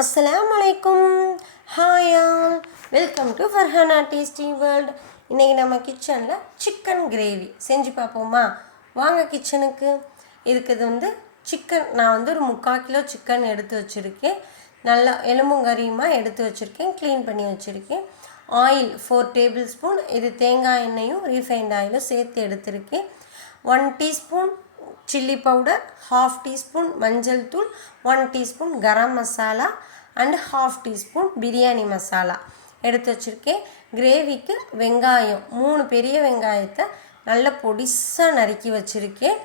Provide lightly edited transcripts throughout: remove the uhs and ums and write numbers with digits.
அஸ்ஸலாமு அலைக்கும். Hi all, welcome to Farhana tasty world. இன்றைக்கி நம்ம கிச்சனில் சிக்கன் கிரேவி செஞ்சு பார்ப்போமா? வாங்க கிச்சனுக்கு. இதுக்கு இது சிக்கன், நான் ஒரு 3/4 கிலோ சிக்கன் எடுத்து வச்சுருக்கேன். நல்லா எலும்பும் கறியுமாக எடுத்து வச்சுருக்கேன், க்ளீன் பண்ணி வச்சுருக்கேன். ஆயில் 4 டேபிள் ஸ்பூன், இது தேங்காய் எண்ணெயும் ரீஃபைண்ட் ஆயிலும் சேர்த்து எடுத்திருக்கேன். 1 டீஸ்பூன் சில்லி பவுடர், 1/2 டீஸ்பூன் மஞ்சள் தூள், 1 teaspoon garam masala and 1/2 teaspoon biryani masala எடுத்து வச்சுருக்கேன். கிரேவிக்கு வெங்காயம் 3 பெரிய வெங்காயத்தை நல்ல பொடிசாக நறுக்கி வச்சுருக்கேன்.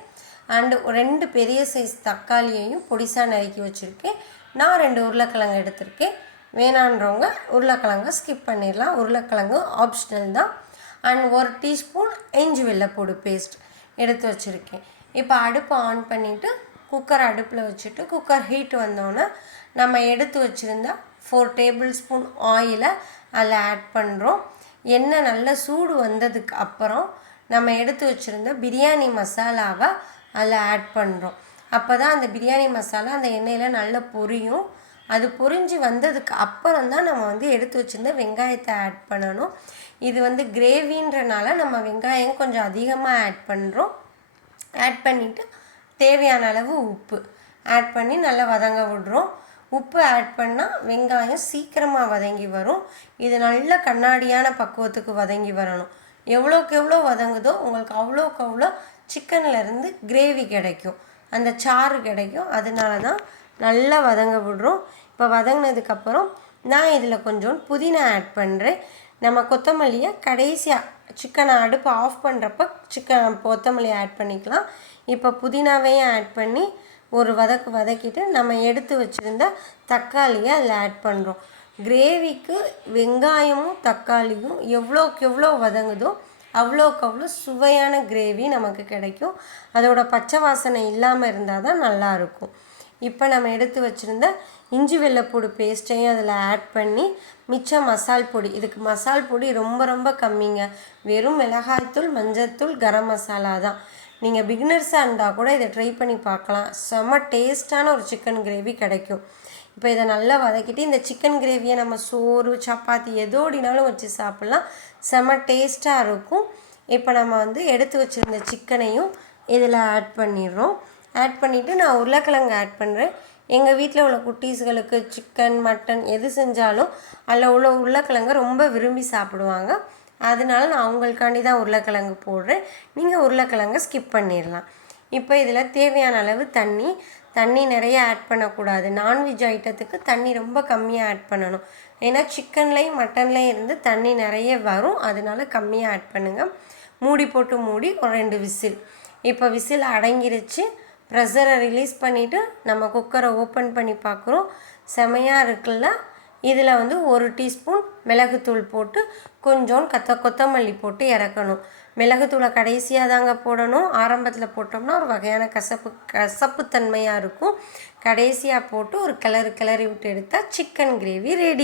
அண்டு 2 பெரிய சைஸ் தக்காளியையும் பொடிசாக நறுக்கி வச்சுருக்கேன். நான் 2 உருளைக்கிழங்கு எடுத்திருக்கேன். வேணான்றவங்க உருளைக்கிழங்கு ஸ்கிப் பண்ணிடலாம், உருளைக்கிழங்கு ஆப்ஷனல் தான். அண்ட் 1 டீஸ்பூன் இஞ்சி வெள்ளைப்பூடு பேஸ்ட் எடுத்து வச்சுருக்கேன். இப்போ அடுப்பை ஆன் பண்ணிவிட்டு குக்கர் அடுப்பில் வச்சுட்டு குக்கர் ஹீட் வந்தோன்னே நம்ம எடுத்து வச்சுருந்தா 4 டேபிள் ஸ்பூன் ஆயிலை அதில் ஆட் பண்ணுறோம். எண்ணெய் நல்லா சூடு வந்ததுக்கு அப்புறம் நம்ம எடுத்து வச்சுருந்த பிரியாணி மசாலாவை அதில் ஆட் பண்ணுறோம். அப்போ தான் அந்த பிரியாணி மசாலா அந்த எண்ணெயில் நல்லா பொரியும். அது பொரிஞ்சு வந்ததுக்கு அப்புறம் தான் நம்ம எடுத்து வச்சுருந்த வெங்காயத்தை ஆட் பண்ணணும். இது கிரேவின்றனால நம்ம வெங்காயம் கொஞ்சம் அதிகமாக ஆட் பண்ணுறோம். ஆட் பண்ணிவிட்டு தேவையான அளவு உப்பு ஆட் பண்ணி நல்லா வதங்க விடுறோம். உப்பு ஆட் பண்ணால் வெங்காயம் சீக்கிரமாக வதங்கி வரும். இது நல்ல கண்ணாடியான பக்குவத்துக்கு வதங்கி வரணும். எவ்வளோக்கு எவ்வளோ வதங்குதோ உங்களுக்கு அவ்வளோக்கு அவ்வளோ சிக்கன்லேருந்து கிரேவி கிடைக்கும், அந்த சாறு கிடைக்கும். அதனால தான் நல்லா வதங்க விடுறோம். இப்போ வதங்கினதுக்கப்புறம் நான் இதில் கொஞ்சம் புதினா ஆட் பண்ணுறேன். நம்ம கொத்தமல்லியை கடைசியாக சிக்கனை அடுப்பு ஆஃப் பண்ணுறப்ப கொத்தமல்லி ஆட் பண்ணிக்கலாம். இப்போ புதினாவையும் ஆட் பண்ணி ஒரு வதக்கிட்டு நம்ம எடுத்து வச்சுருந்த தக்காளியை அதில் ஆட் பண்ணுறோம். கிரேவிக்கு வெங்காயமும் தக்காளியும் எவ்வளோக்கு எவ்வளோ வதங்குதோ அவ்வளோக்கு அவ்வளோ சுவையான கிரேவி நமக்கு கிடைக்கும். அதோட பச்சை வாசனை இல்லாமல் இருந்தால் தான் நல்லாயிருக்கும். இப்போ நம்ம எடுத்து வச்சுருந்த இஞ்சி வெள்ளைப்பூடு பேஸ்ட்டையும் அதில் ஆட் பண்ணி மிச்சம் மசால் பொடி, இதுக்கு மசால் பொடி ரொம்ப ரொம்ப கம்மிங்க. வெறும் மிளகாய்த்தூள், மஞ்சள்தூள், கரம் மசாலா தான். நீங்கள் பிகினர்ஸாக இருந்தால் கூட இதை ட்ரை பண்ணி பார்க்கலாம். செம்ம டேஸ்ட்டான ஒரு சிக்கன் கிரேவி கிடைக்கும். இப்போ இதை நல்லா வதக்கிட்டு இந்த சிக்கன் கிரேவியை நம்ம சோறு, சப்பாத்தி எதோடினாலும் வச்சு சாப்பிட்லாம். செம்ம டேஸ்ட்டாக இருக்கும். இப்போ நம்ம எடுத்து வச்சுருந்த சிக்கனையும் இதில் ஆட் பண்ணிடுறோம். ஆட் பண்ணிவிட்டு நான் உருளைக்கிழங்கு ஆட் பண்ணுறேன். எங்கள் வீட்டில் உள்ள குட்டீஸ்களுக்கு சிக்கன், மட்டன் எது செஞ்சாலும் அதில் உள்ள உருளைக்கிழங்கு ரொம்ப விரும்பி சாப்பிடுவாங்க. அதனால நான் அவங்களுக்காண்டி தான் உருளைக்கிழங்கு போடுறேன். நீங்கள் உருளைக்கிழங்கை ஸ்கிப் பண்ணிடலாம். இப்போ இதில் தேவையான அளவு தண்ணி நிறைய ஆட் பண்ணக்கூடாது. நான்வெஜ் ஐட்டத்துக்கு தண்ணி ரொம்ப கம்மியாக ஆட் பண்ணணும். ஏன்னா சிக்கன்லேயும் மட்டன்லேயும் இருந்து தண்ணி நிறைய வரும், அதனால கம்மியாக ஆட் பண்ணுங்கள். மூடி போட்டு ஒரு 2 விசில். இப்போ விசில் அடங்கிருச்சு. ப்ரெஷரை ரிலீஸ் பண்ணிவிட்டு நம்ம குக்கரை ஓப்பன் பண்ணி பார்க்குறோம். செமையாக இருக்குல்ல. இதில் 1 டீஸ்பூன் மிளகுத்தூள் போட்டு கொஞ்சம் கொத்தமல்லி போட்டு இறக்கணும். மிளகுத்தூளை கடைசியாக தாங்க போடணும். ஆரம்பத்தில் போட்டோம்னா ஒரு வகையான கசப்புத்தன்மையாக இருக்கும். கடைசியாக போட்டு ஒரு கிளறி விட்டு எடுத்தால் சிக்கன் கிரேவி ரெடி.